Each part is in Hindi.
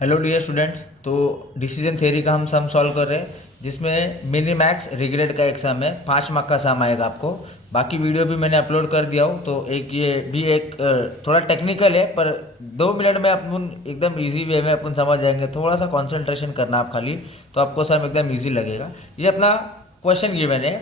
Hello dear students. तो डिसीजन थ्योरी का हम सम सॉल्व कर रहे हैं, जिसमें मिनी मैक्स रिग्रेड का एग्जाम है। 5 मार्क का सम आएगा आपको। बाकी वीडियो भी मैंने अपलोड कर दिया हूँ, तो एक ये भी एक थोड़ा टेक्निकल है, पर 2 मिनट में अपन एकदम इजी वे में अपन समझ जाएंगे। थोड़ा सा कंसंट्रेशन करना आप खाली, तो आपको सम एकदम इजी लगेगा। ये अपना क्वेश्चन गिवन है,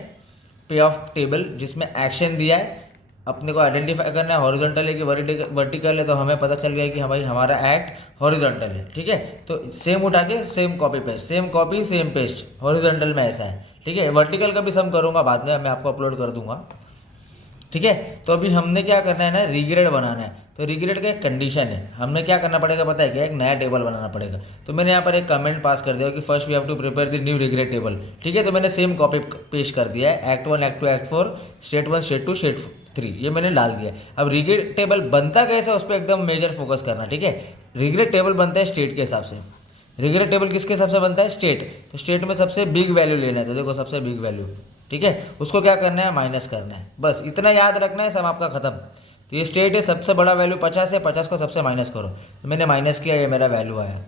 पे ऑफ टेबल, जिसमें एक्शन दिया है। अपने को आइडेंटिफाई करना है हॉरिजॉन्टल है कि वर्टिकल है, तो हमें पता चल गया कि भाई हमारा एक्ट हॉरिजॉन्टल है। ठीक है, तो सेम उठा के same copy paste, same copy same paste. Horizontal में ऐसा है। ठीक है, वर्टिकल का भी सम करूँगा बाद में, मैं आपको अपलोड कर दूंगा। ठीक है, तो अभी हमने क्या करना है ना, रिग्रेड बनाना है। तो रिग्रेड का एक कंडीशन है, हमने क्या करना पड़ेगा पता है क्या, एक नया टेबल बनाना पड़ेगा। तो मैंने यहाँ पर एक कमेंट पास कर दिया कि first we have to prepare the new regret table. ठीक है, तो मैंने सेम कॉपी पेश कर दिया है, act 1 act 2 act 4, state 1 state 2 state 3, ये मैंने डाल दिया। अब रिग्रेड टेबल बनता कैसे, उस पर एकदम मेजर फोकस करना। ठीक है, रिग्रेड टेबल बनता है स्टेट के हिसाब से। रिग्रेड टेबल किसके हिसाब से बनता है, स्टेट। तो स्टेट में सबसे बिग वैल्यू लेना है, तो देखो सबसे बिग वैल्यू। ठीक है, उसको क्या करना है, माइनस करना है। बस इतना याद रखना है, सब आपका खत्म। तो ये स्टेट है, सबसे बड़ा वैल्यू 50 है, 50 को सबसे माइनस करो। तो मैंने माइनस किया, ये मेरा वैल्यू आया।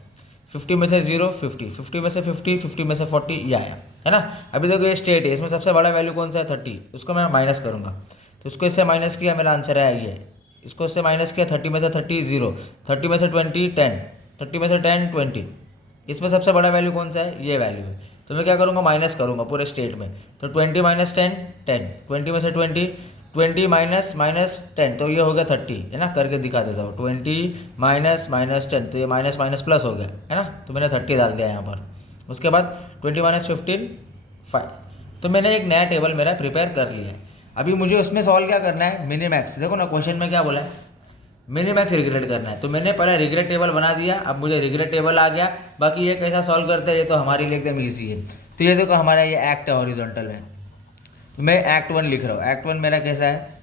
50 में से 0 50, 50 में से 50, 50 में से 40, ये आया है ना। अभी देखो ये स्टेट है, इसमें सबसे बड़ा वैल्यू कौन सा है, 30। उसको मैं माइनस करूँगा, तो उसको इससे माइनस किया, मेरा आंसर आया ये। इसको इससे माइनस किया, 30 में से 30 0, 30 में से 20 10, 30 में से 10 20। इसमें सबसे बड़ा वैल्यू कौन सा है, ये वैल्यू है। तो मैं क्या करूँगा, माइनस करूँगा पूरे स्टेट में। तो 20 माइनस 10 10, 20 में से 20, 20 माइनस माइनस 10, तो ये हो गया 30, है ना। करके दिखा देता हूँ, 20 माइनस माइनस 10, तो ये माइनस माइनस प्लस हो गया, है ना। तो मैंने 30 डाल दिया यहाँ पर। उसके बाद 20 माइनस 15 5। तो मैंने एक नया टेबल मेरा प्रिपेयर कर लिया है। अभी मुझे उसमें सॉल्व क्या करना है, मिनी मैक्स। देखो ना क्वेश्चन में क्या बोला है, मिनी मैक्स रिग्रेड करना है। तो मैंने पहले रिग्रेड टेबल बना दिया, अब मुझे रिग्रेड टेबल आ गया। बाकी ये कैसा सॉल्व करते हैं, ये तो हमारे लिए एकदम ईजी है। तो ये देखो हमारा ये एक्ट है हॉरिजॉन्टल में, तो मैं एक्ट 1 लिख रहा हूँ। एक्ट 1 मेरा कैसा है,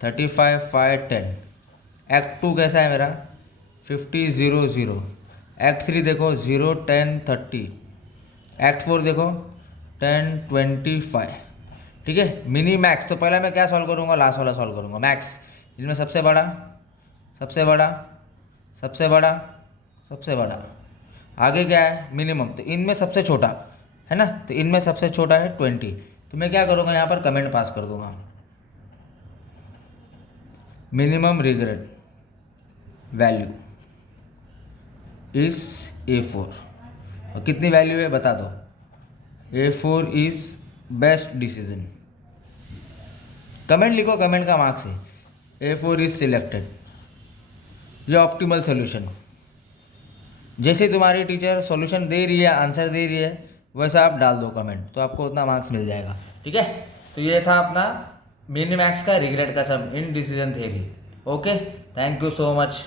35 5 10। एक्ट 2 कैसा है मेरा, 50 0 0। एक्ट 3 देखो 0 10 30। एक्ट 4 देखो 10 25। ठीक है, मिनी मैक्स। तो पहले मैं क्या सॉल्व करूँगा, लास्ट वाला सॉल्व करूँगा, मैक्स। जिसमें सबसे बड़ा, सबसे बड़ा, सबसे बड़ा, सबसे बड़ा, आगे क्या है मिनिमम। तो इनमें सबसे छोटा है ना, तो इनमें सबसे छोटा है 20। तो मैं क्या करूँगा, यहाँ पर कमेंट पास कर दूंगा, मिनिमम रिग्रेड वैल्यू इज A4। और कितनी वैल्यू है बता दो, A4 is best decision. Comment लिखो, कमेंट का मार्क्स है, A4 इज सिलेक्टेड, ये ऑप्टिमल सोल्यूशन। जैसे तुम्हारी टीचर सॉल्यूशन दे रही है, आंसर दे रही है, वैसा आप डाल दो कमेंट, तो आपको उतना मार्क्स मिल जाएगा। ठीक है, तो ये था अपना मिनी मैक्स का रिग्रेड का sum in decision theory. Okay, thank you so much.